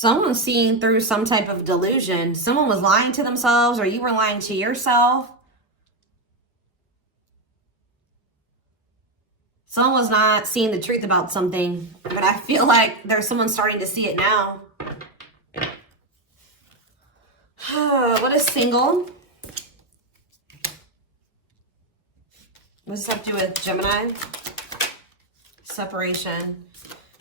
Someone's seeing through some type of delusion. Someone was lying to themselves, or you were lying to yourself. Someone was not seeing the truth about something, but I feel like there's someone starting to see it now. What is single? What does this have to do with Gemini? Separation.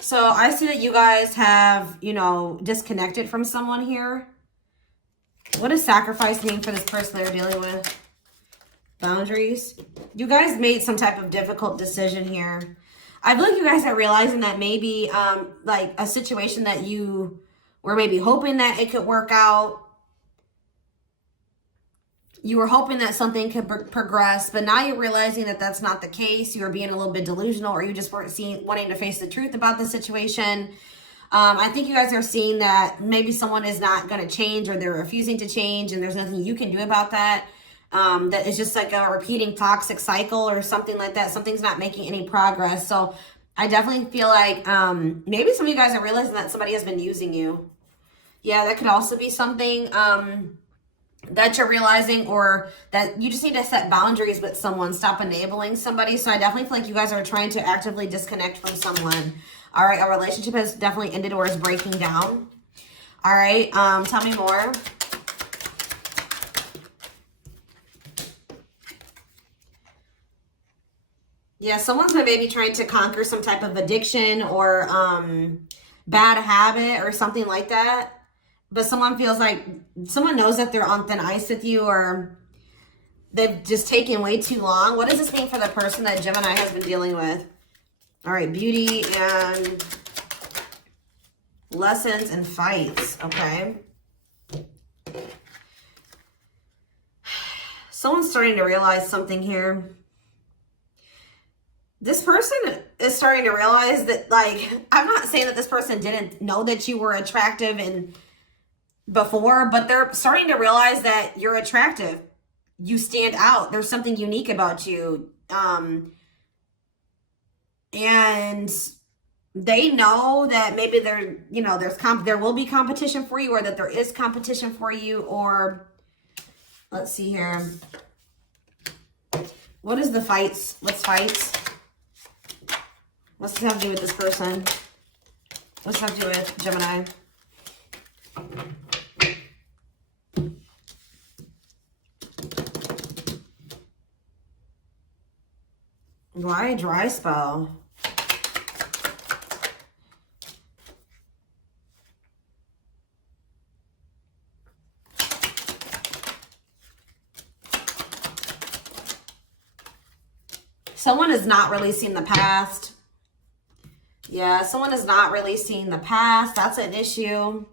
So I see that you guys have, you know, disconnected from someone here. What does sacrifice mean for this person they're dealing with? Boundaries. You guys made some type of difficult decision here. I feel like you guys are realizing that maybe like a situation that you were maybe hoping that it could work out. You were hoping that something could progress, but now you're realizing that that's not the case. You were being a little bit delusional, or you just weren't wanting to face the truth about the situation. I think you guys are seeing that maybe someone is not going to change, or they're refusing to change, and there's nothing you can do about that. That is just like a repeating toxic cycle or something like that. Something's not making any progress. So I definitely feel like maybe some of you guys are realizing that somebody has been using you. Yeah, that could also be something that you're realizing, or that you just need to set boundaries with someone. Stop enabling somebody. So I definitely feel like you guys are trying to actively disconnect from someone. All right, our relationship has definitely ended or is breaking down. All right, tell me more. Yeah, someone's maybe trying to conquer some type of addiction or bad habit or something like that. But someone feels like, someone knows that they're on thin ice with you, or they've just taken way too long. What does this mean for the person that Gemini has been dealing with? All right, beauty and lessons and fights, okay? Someone's starting to realize something here. This person is starting to realize that, like, I'm not saying that this person didn't know that you were attractive and before, but they're starting to realize that you're attractive. You stand out. There's something unique about you. And they know that maybe there will be competition for you, or that there is competition for you, or let's see here. What is the fights? What's fights? What's this have to do with this person? What's this have to do with Gemini? Why a dry spell? Someone is not releasing the past. Yeah, someone is not releasing the past. That's an issue.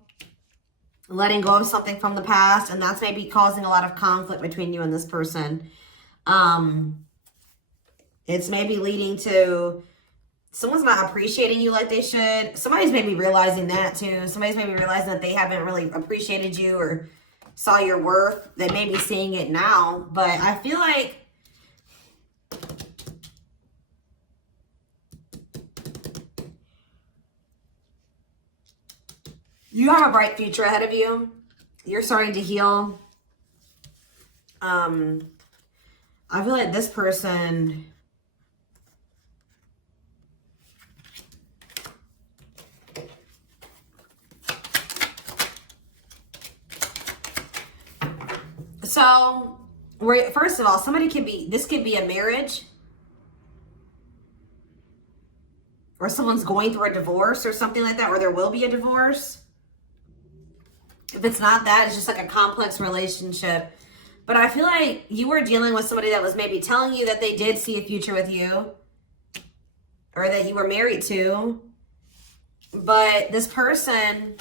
Letting go of something from the past, and that's maybe causing a lot of conflict between you and this person. It's maybe leading to someone's not appreciating you like they should. Somebody's maybe realizing that too. Somebody's maybe realizing that they haven't really appreciated you or saw your worth. They may be seeing it now, but I feel like you have a bright future ahead of you. You're starting to heal. I feel like this person, so first of all, this could be a marriage, or someone's going through a divorce or something like that, or there will be a divorce. If it's not that, it's just like a complex relationship. But I feel like you were dealing with somebody that was maybe telling you that they did see a future with you, or that you were married to. But this person,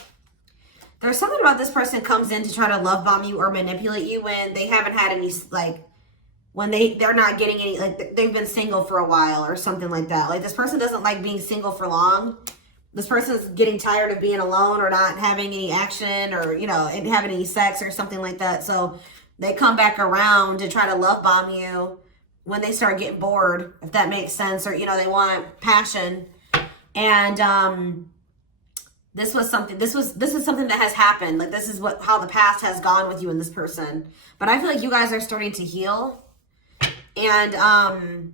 there's something about this person comes in to try to love bomb you or manipulate you when they haven't had any, like, when they're not getting any, like, they've been single for a while or something like that. Like, this person doesn't like being single for long. This person's getting tired of being alone, or not having any action, or, you know, having any sex or something like that. So they come back around to try to love bomb you when they start getting bored, if that makes sense, or, you know, they want passion. And This was something, this is something that has happened. Like, this is how the past has gone with you and this person. But I feel like you guys are starting to heal. And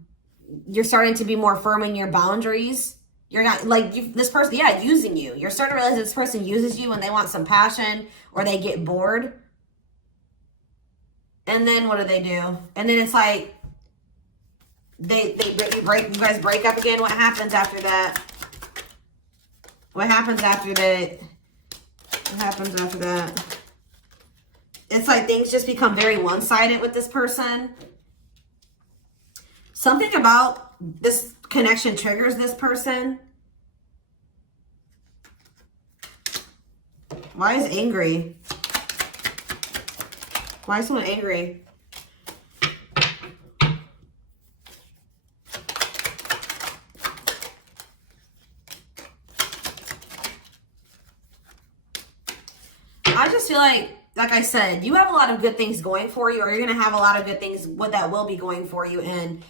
you're starting to be more firm in your boundaries. You're not, like, this person, yeah, using you. You're starting to realize this person uses you when they want some passion or they get bored. And then what do? And then it's like, you guys break up again. What happens after that? What happens after that? What happens after that? It's like things just become very one-sided with this person. Something about this connection triggers this person. Why is angry? Why is someone angry? I just feel like I said, you have a lot of good things going for you, or you're going to have a lot of good things that will be going for you. And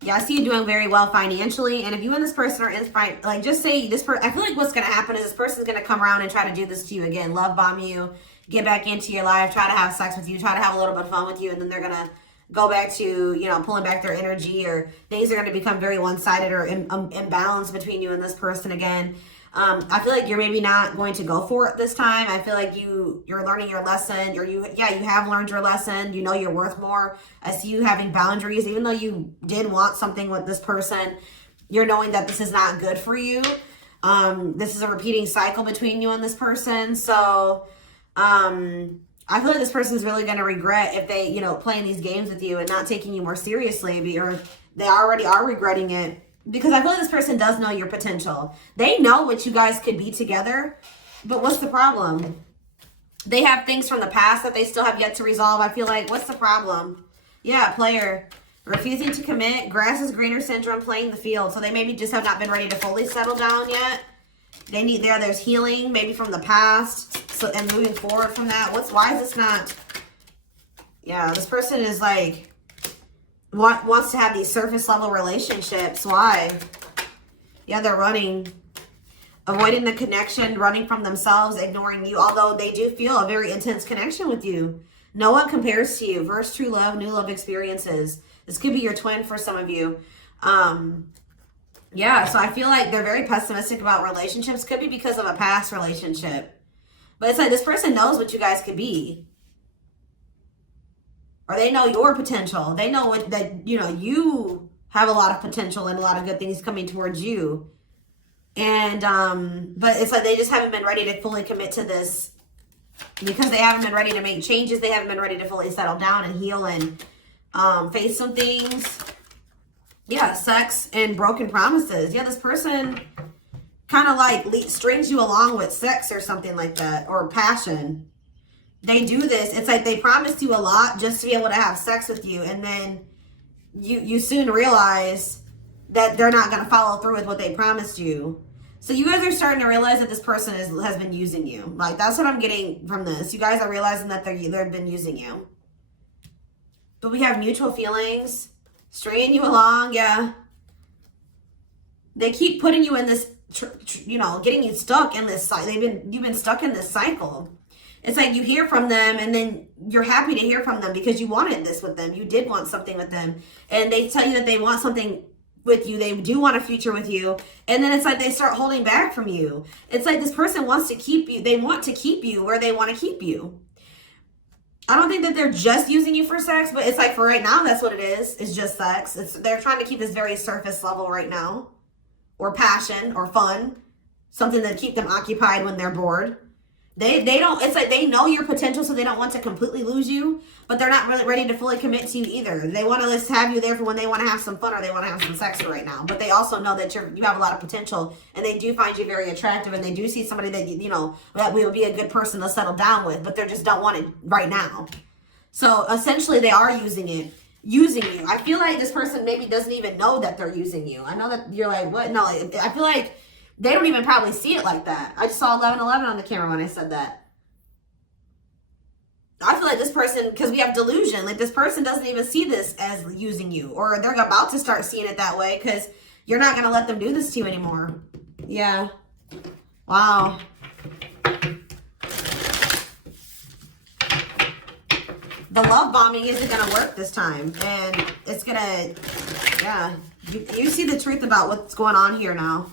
yeah, I see you doing very well financially. And if you and this person are inspired, like, just say this person, I feel like what's going to happen is this person's going to come around and try to do this to you again, love bomb you, get back into your life, try to have sex with you, try to have a little bit of fun with you. And then they're going to go back to, you know, pulling back their energy, or things are going to become very one-sided or imbalanced between you and this person again. I feel like you're maybe not going to go for it this time. I feel like you're learning your lesson, or you have learned your lesson. You know you're worth more. I see you having boundaries, even though you did want something with this person. You're knowing that this is not good for you. This is a repeating cycle between you and this person. So, I feel like this person's really going to regret if they, you know, playing these games with you and not taking you more seriously, or they already are regretting it. Because I feel like this person does know your potential. They know what you guys could be together. But what's the problem? They have things from the past that they still have yet to resolve. I feel like, what's the problem? Yeah, player. Refusing to commit. Grass is greener syndrome, playing the field. So they maybe just have not been ready to fully settle down yet. They need, there's healing maybe from the past. So, and moving forward from that. Why is this not? Yeah, this person is like, wants to have these surface level relationships. Why? Yeah, they're running, avoiding the connection, running from themselves, ignoring you, although they do feel a very intense connection with you. No one compares to you. Verse true love, new love experiences. This could be your twin for some of you. Yeah, so I feel like they're very pessimistic about relationships. Could be because of a past relationship. But it's like this person knows what you guys could be. Or they know your potential. They know that, you know, you have a lot of potential and a lot of good things coming towards you. And, but it's like they just haven't been ready to fully commit to this because they haven't been ready to make changes. They haven't been ready to fully settle down and heal and face some things. Yeah, sex and broken promises. Yeah, this person kind of like strings you along with sex or something like that, or passion. They do this. It's like they promised you a lot just to be able to have sex with you. And then you soon realize that they're not going to follow through with what they promised you. So you guys are starting to realize that this person has been using you. Like, that's what I'm getting from this. You guys are realizing that they've been using you. But we have mutual feelings, stringing you along. Yeah. They keep putting you in this, you know, getting you stuck in this cycle. You've been stuck in this cycle. It's like you hear from them and then you're happy to hear from them because you wanted this with them. You did want something with them. And they tell you that they want something with you. They do want a future with you. And then it's like they start holding back from you. It's like this person wants to keep you. They want to keep you where they want to keep you. I don't think that they're just using you for sex, but it's like for right now, that's what it is. It's just sex. They're trying to keep this very surface level right now. Or passion or fun. Something to keep them occupied when they're bored. They don't, it's like they know your potential, so they don't want to completely lose you, but they're not really ready to fully commit to you either. They want to just have you there for when they want to have some fun or they want to have some sex right now. But they also know that you have a lot of potential, and they do find you very attractive, and they do see somebody that, you know, that will be a good person to settle down with, but they just don't want it right now. So essentially they are using you. I feel like this person maybe doesn't even know that they're using you. I know that you're like, what? No, I feel like they don't even probably see it like that. I just saw 1111 on the camera when I said that. I feel like this person, because we have delusion, like this person doesn't even see this as using you, or they're about to start seeing it that way because you're not going to let them do this to you anymore. Yeah. Wow. the love bombing isn't going to work this time. And it's going to, yeah, you see the truth about what's going on here now.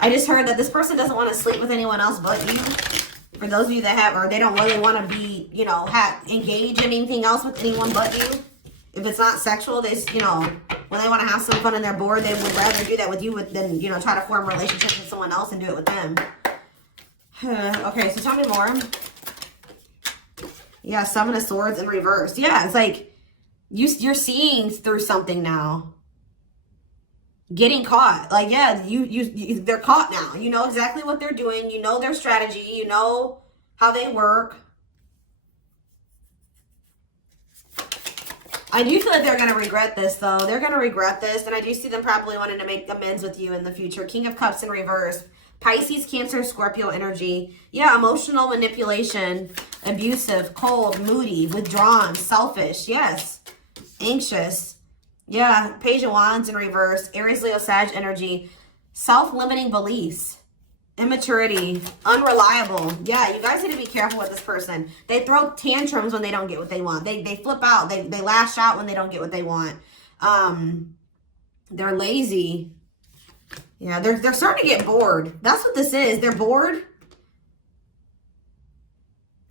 I just heard that this person doesn't want to sleep with anyone else but you. For those of you that have, or they don't really want to be, you know, engage in anything else with anyone but you. If it's not sexual, they, you know, when they want to have some fun and they're bored, they would rather do that with you than, you know, try to form relationships with someone else and do it with them. Okay, so tell me more. Yeah, Seven of Swords in reverse. Yeah, it's like you're seeing through something now. Getting caught. Like, yeah, they're caught now. You know exactly what they're doing. You know their strategy. You know how they work. I do feel like they're going to regret this, though. They're going to regret this, and I do see them probably wanting to make amends with you in the future. King of Cups in reverse. Pisces, Cancer, Scorpio energy. Yeah, emotional manipulation, abusive, cold, moody, withdrawn, selfish. Yes. Anxious. Yeah, Page of Wands in reverse. Aries, Leo, Sag energy. Self-limiting beliefs. Immaturity. Unreliable. Yeah, you guys need to be careful with this person. They throw tantrums when they don't get what they want. They flip out. They lash out when they don't get what they want. They're lazy. Yeah, they're starting to get bored. That's what this is. They're bored.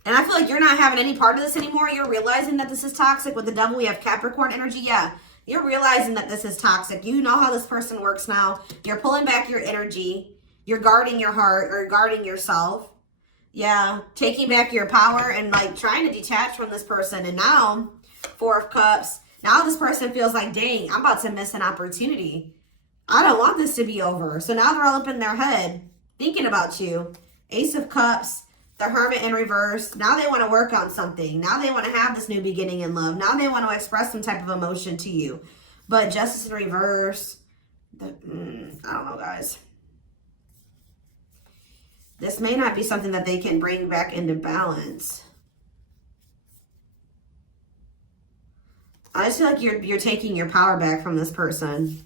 And I feel like you're not having any part of this anymore. You're realizing that this is toxic. With the Devil, we have Capricorn energy. Yeah. You're realizing that this is toxic. You know how this person works now. You're pulling back your energy. You're guarding your heart or guarding yourself. Yeah. Taking back your power and like trying to detach from this person. And now, Four of Cups. Now this person feels like, dang, I'm about to miss an opportunity. I don't want this to be over. So now they're all up in their head thinking about you. Ace of Cups. The Hermit in reverse. Now they want to work on something. Now they want to have this new beginning in love. Now they want to express some type of emotion to you. But Justice in reverse. I don't know, guys. This may not be something that they can bring back into balance. I just feel like you're taking your power back from this person.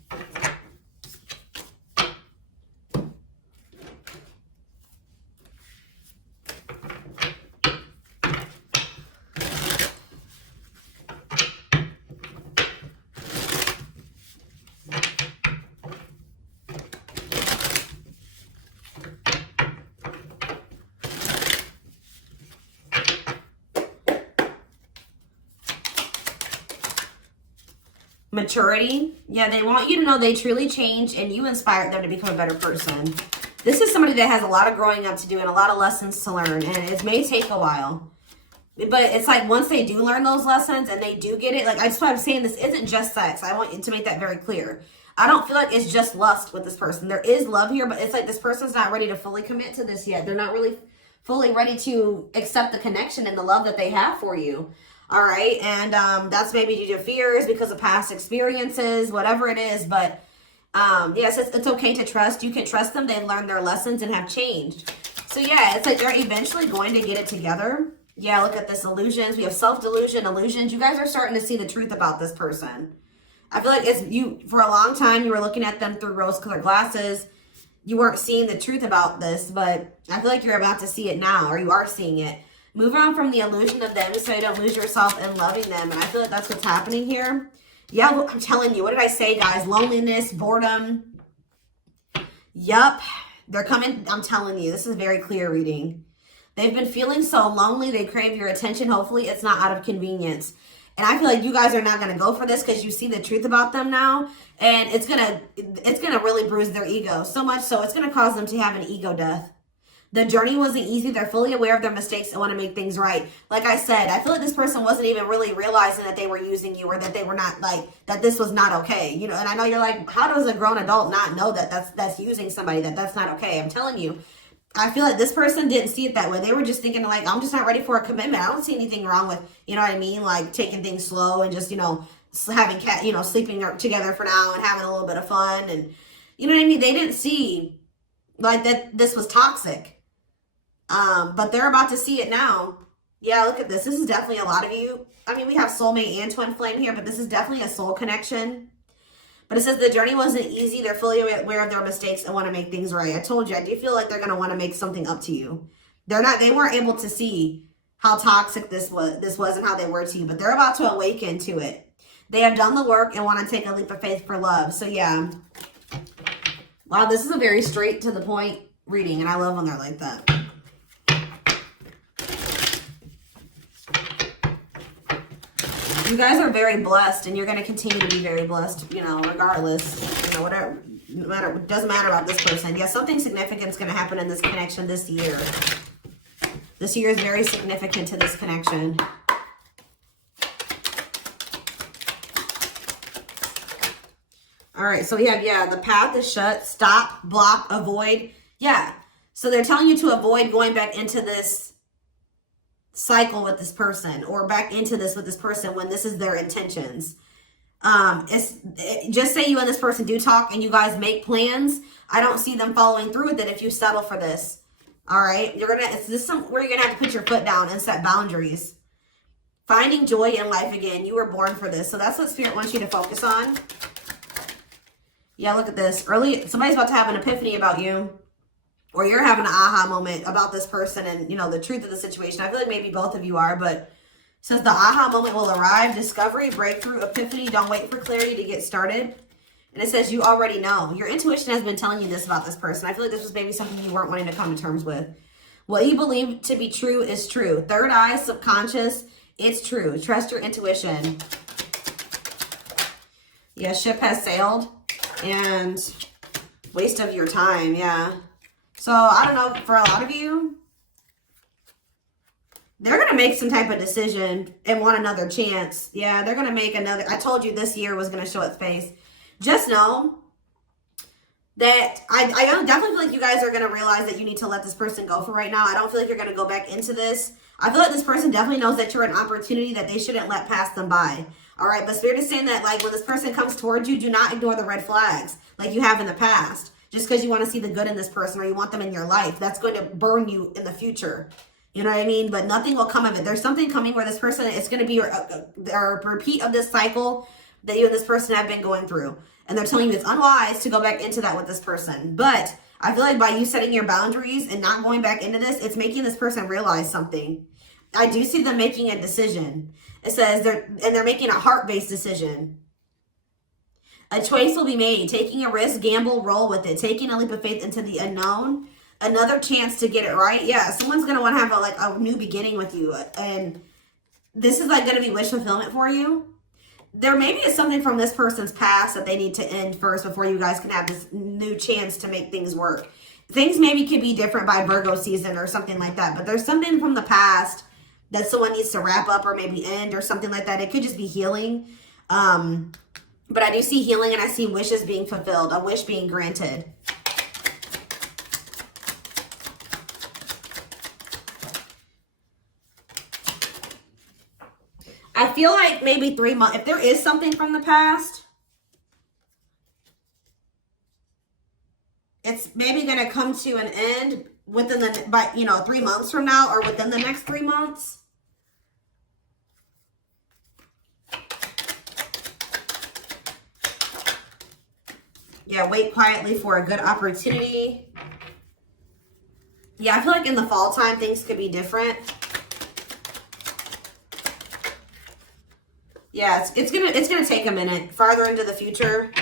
Maturity. Yeah, they want you to know they truly changed and you inspired them to become a better person. This is somebody that has a lot of growing up to do and a lot of lessons to learn, and it may take a while. But it's like once they do learn those lessons and they do get it, like that's why I'm saying this isn't just sex. I want you to make that very clear. I don't feel like it's just lust with this person. There is love here, but it's like this person's not ready to fully commit to this yet. They're not really fully ready to accept the connection and the love that they have for you. All right, and that's maybe due to fears because of past experiences, whatever it is. But yes, it's okay to trust. You can trust them. They've learned their lessons and have changed. So yeah, it's like they're eventually going to get it together. Yeah, look at this, illusions. We have self-delusion, illusions. You guys are starting to see the truth about this person. I feel like it's you for a long time. You were looking at them through rose-colored glasses. You weren't seeing the truth about this, but I feel like you're about to see it now, or you are seeing it. Move on from the illusion of them so you don't lose yourself in loving them. And I feel like that's what's happening here. Yeah, well, I'm telling you. What did I say, guys? Loneliness, boredom. Yup. They're coming. I'm telling you. This is very clear reading. They've been feeling so lonely. They crave your attention. Hopefully, it's not out of convenience. And I feel like you guys are not going to go for this because you see the truth about them now. And it's gonna really bruise their ego. So much so, it's going to cause them to have an ego death. The journey wasn't easy. They're fully aware of their mistakes and want to make things right. Like I said, I feel like this person wasn't even really realizing that they were using you or that they were not like, that this was not okay. You know, and I know you're like, how does a grown adult not know that that's using somebody, that's not okay? I'm telling you, I feel like this person didn't see it that way. They were just thinking like, I'm just not ready for a commitment. I don't see anything wrong with, you know what I mean? Like taking things slow and just, you know, having sleeping together for now and having a little bit of fun. And you know what I mean? They didn't see like that this was toxic. But they're about to see it now. Yeah, look at this. This is definitely a lot of you. I mean, we have soulmate and twin flame here, but this is definitely a soul connection. But it says the journey wasn't easy. They're fully aware of their mistakes and want to make things right. I told you, I do feel like they're going to want to make something up to you. They weren't able to see how toxic this was and how they were to you, but they're about to awaken to it. They have done the work and want to take a leap of faith for love. So yeah. Wow, this is a very straight to the point reading, and I love when they're like that. You guys are very blessed, and you're going to continue to be very blessed, you know, regardless, you know, whatever, no matter, doesn't matter about this person. Yeah, something significant is going to happen in this connection this year. This year is very significant to this connection. All right, so we have, yeah, the path is shut, stop, block, avoid. Yeah, so they're telling you to avoid going back into this cycle with this person or back into this with this person when this is their intentions. Just say you and this person do talk and you guys make plans. I don't see them following through with it if you settle for this. All right, this is where you're gonna have to put your foot down and set boundaries. Finding joy in life again. You were born for this, so that's what Spirit wants you to focus on. Yeah, look at this. Somebody's about to have an epiphany about you, or you're having an aha moment about this person and, you know, the truth of the situation. I feel like maybe both of you are, but it says the aha moment will arrive. Discovery, breakthrough, epiphany. Don't wait for clarity to get started. And it says you already know. Your intuition has been telling you this about this person. I feel like this was maybe something you weren't wanting to come to terms with. What you believe to be true is true. Third eye, subconscious, it's true. Trust your intuition. Yeah, ship has sailed. And waste of your time, yeah. So, I don't know, for a lot of you, they're going to make some type of decision and want another chance. Yeah, they're going to make another. I told you this year was going to show its face. Just know that I definitely feel like you guys are going to realize that you need to let this person go for right now. I don't feel like you're going to go back into this. I feel like this person definitely knows that you're an opportunity that they shouldn't let pass them by. All right, but Spirit is saying that, like, when this person comes towards you, do not ignore the red flags like you have in the past. Just because you want to see the good in this person or you want them in your life, that's going to burn you in the future. You know what I mean? But nothing will come of it. There's something coming where this person, it's going to be a repeat of this cycle that you and this person have been going through. And they're telling you it's unwise to go back into that with this person. But I feel like by you setting your boundaries and not going back into this, it's making this person realize something. I do see them making a decision. It says they're making a heart-based decision. A choice will be made. Taking a risk, gamble, roll with it. Taking a leap of faith into the unknown. Another chance to get it right. Yeah, someone's going to want to have a new beginning with you. And this is like going to be wish fulfillment for you. There maybe is something from this person's past that they need to end first before you guys can have this new chance to make things work. Things maybe could be different by Virgo season or something like that. But there's something from the past that someone needs to wrap up or maybe end or something like that. It could just be healing. But I do see healing and I see wishes being fulfilled, a wish being granted. I feel like maybe 3 months, if there is something from the past, it's maybe going to come to an end within 3 months from now or within the next 3 months. Yeah, wait quietly for a good opportunity. Yeah, I feel like in the fall time, things could be different. Yeah, it's gonna take a minute farther into the future.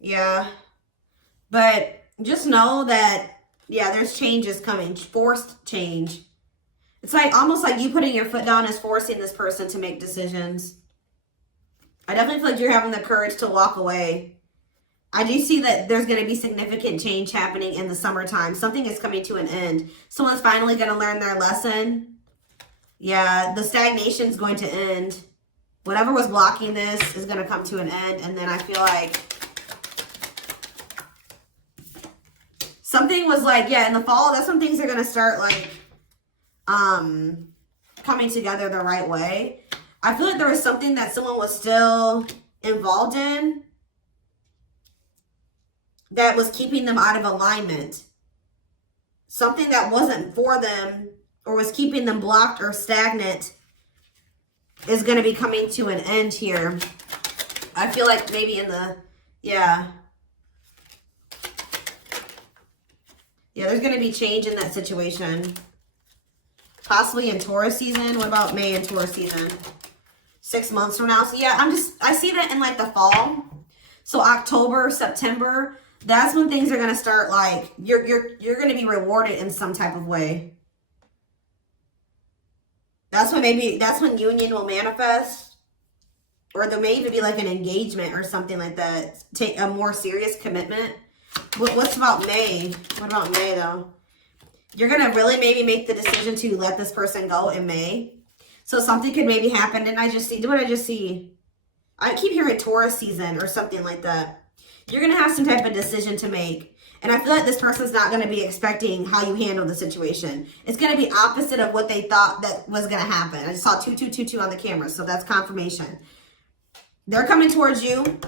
Yeah. But just know that, yeah, there's changes coming. Forced change. It's like almost like you putting your foot down is forcing this person to make decisions. I definitely feel like you're having the courage to walk away. I do see that there's going to be significant change happening in the summertime. Something is coming to an end. Someone's finally going to learn their lesson. Yeah, the stagnation is going to end. Whatever was blocking this is going to come to an end. And then I feel like something was like, yeah, in the fall, that's when things are going to start like coming together the right way. I feel like there was something that someone was still involved in that was keeping them out of alignment. Something that wasn't for them or was keeping them blocked or stagnant is going to be coming to an end here. I feel like maybe in the Yeah. Yeah, there's going to be change in that situation. Possibly in Taurus season. What about May and Taurus season? 6 months from now. So yeah, I see that in like the fall. So October, September, that's when things are going to start, like, you're going to be rewarded in some type of way. That's when union will manifest. Or there may even be like an engagement or something like that. Take a more serious commitment. What's about May? What about May though? You're going to really maybe make the decision to let this person go in May. So something could maybe happen. And I just see, what did I just see? I keep hearing Taurus season or something like that. You're going to have some type of decision to make. And I feel like this person's not going to be expecting how you handle the situation. It's going to be opposite of what they thought that was going to happen. I just saw 2222 on the camera. So that's confirmation. They're coming towards you.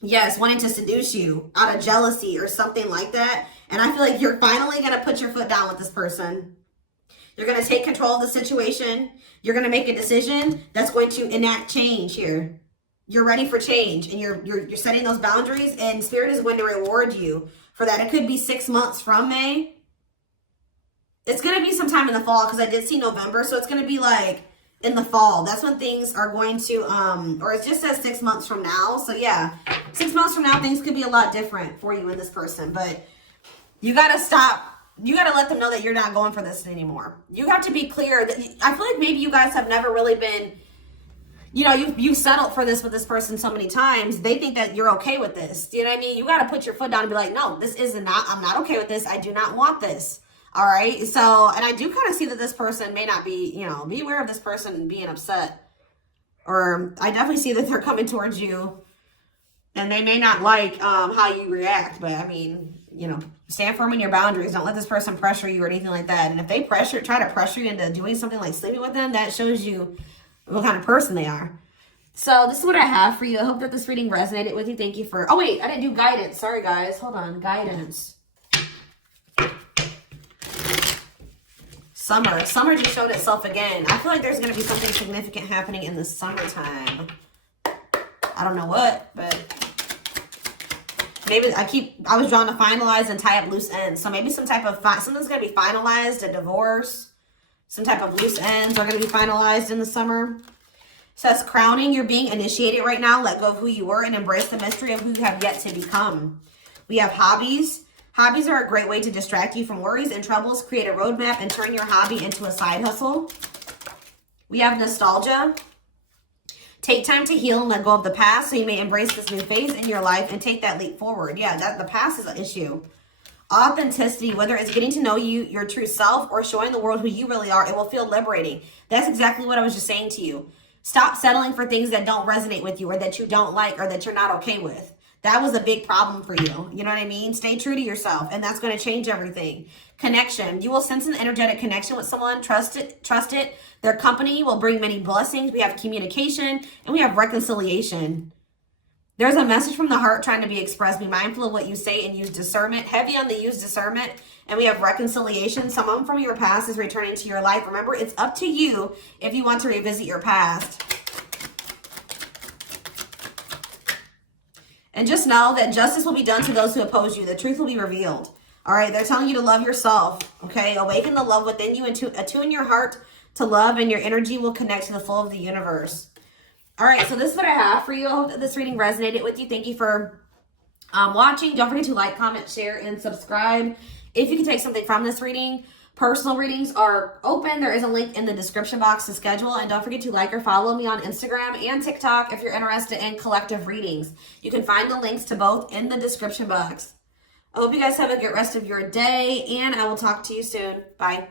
Yes, wanting to seduce you out of jealousy or something like that. And I feel like you're finally going to put your foot down with this person. You're going to take control of the situation. You're going to make a decision that's going to enact change here. You're ready for change, and you're setting those boundaries, and Spirit is going to reward you for that. It could be 6 months from May. It's going to be sometime in the fall, because I did see November, so it's going to be like in the fall. That's when things are going to, or it just says 6 months from now. So yeah, 6 months from now, things could be a lot different for you and this person, but you got to stop. You got to let them know that you're not going for this anymore. You have to be clear. That I feel like maybe you guys have never really been, you know, you've settled for this with this person so many times. They think that you're okay with this. You know what I mean? You got to put your foot down and be like, no, this is not, I'm not okay with this. I do not want this. All right. So, and I do kind of see that this person may not be, you know, be aware of this person being upset. Or I definitely see that they're coming towards you and they may not like how you react. But I mean, you know, stand firm in your boundaries. Don't let this person pressure you or anything like that. And if they try to pressure you into doing something like sleeping with them, that shows you what kind of person they are. So this is what I have for you. I hope that this reading resonated with you. Thank you for, oh wait, I didn't do guidance. Sorry guys, hold on, guidance. Summer just showed itself again. I feel like there's going to be something significant happening in the summertime. I don't know what, but maybe I was drawn to finalize and tie up loose ends. So maybe some type of, something's going to be finalized, a divorce. Some type of loose ends are going to be finalized in the summer. It says crowning. You're being initiated right now. Let go of who you were and embrace the mystery of who you have yet to become. We have hobbies. Hobbies are a great way to distract you from worries and troubles. Create a roadmap and turn your hobby into a side hustle. We have nostalgia. Take time to heal and let go of the past so you may embrace this new phase in your life and take that leap forward. Yeah, the past is an issue. Authenticity, whether it's getting to know you, your true self, or showing the world who you really are, it will feel liberating. That's exactly what I was just saying to you. Stop settling for things that don't resonate with you or that you don't like or that you're not okay with. That was a big problem for you. You know what I mean? Stay true to yourself, and that's going to change everything. Connection. You will sense an energetic connection with someone. Trust it. Their company will bring many blessings. We have communication, and we have reconciliation. There's a message from the heart trying to be expressed. Be mindful of what you say and use discernment. Heavy on the use discernment. And we have reconciliation. Someone from your past is returning to your life. Remember, it's up to you if you want to revisit your past. And just know that justice will be done to those who oppose you. The truth will be revealed. All right, they're telling you to love yourself. Okay, awaken the love within you and to attune your heart to love, and your energy will connect to the flow of the universe. All right, so this is what I have for you. I hope that this reading resonated with you. Thank you for watching. Don't forget to like, comment, share, and subscribe. If you can take something from this reading, personal readings are open. There is a link in the description box to schedule. And don't forget to like or follow me on Instagram and TikTok if you're interested in collective readings. You can find the links to both in the description box. I hope you guys have a good rest of your day, and I will talk to you soon. Bye.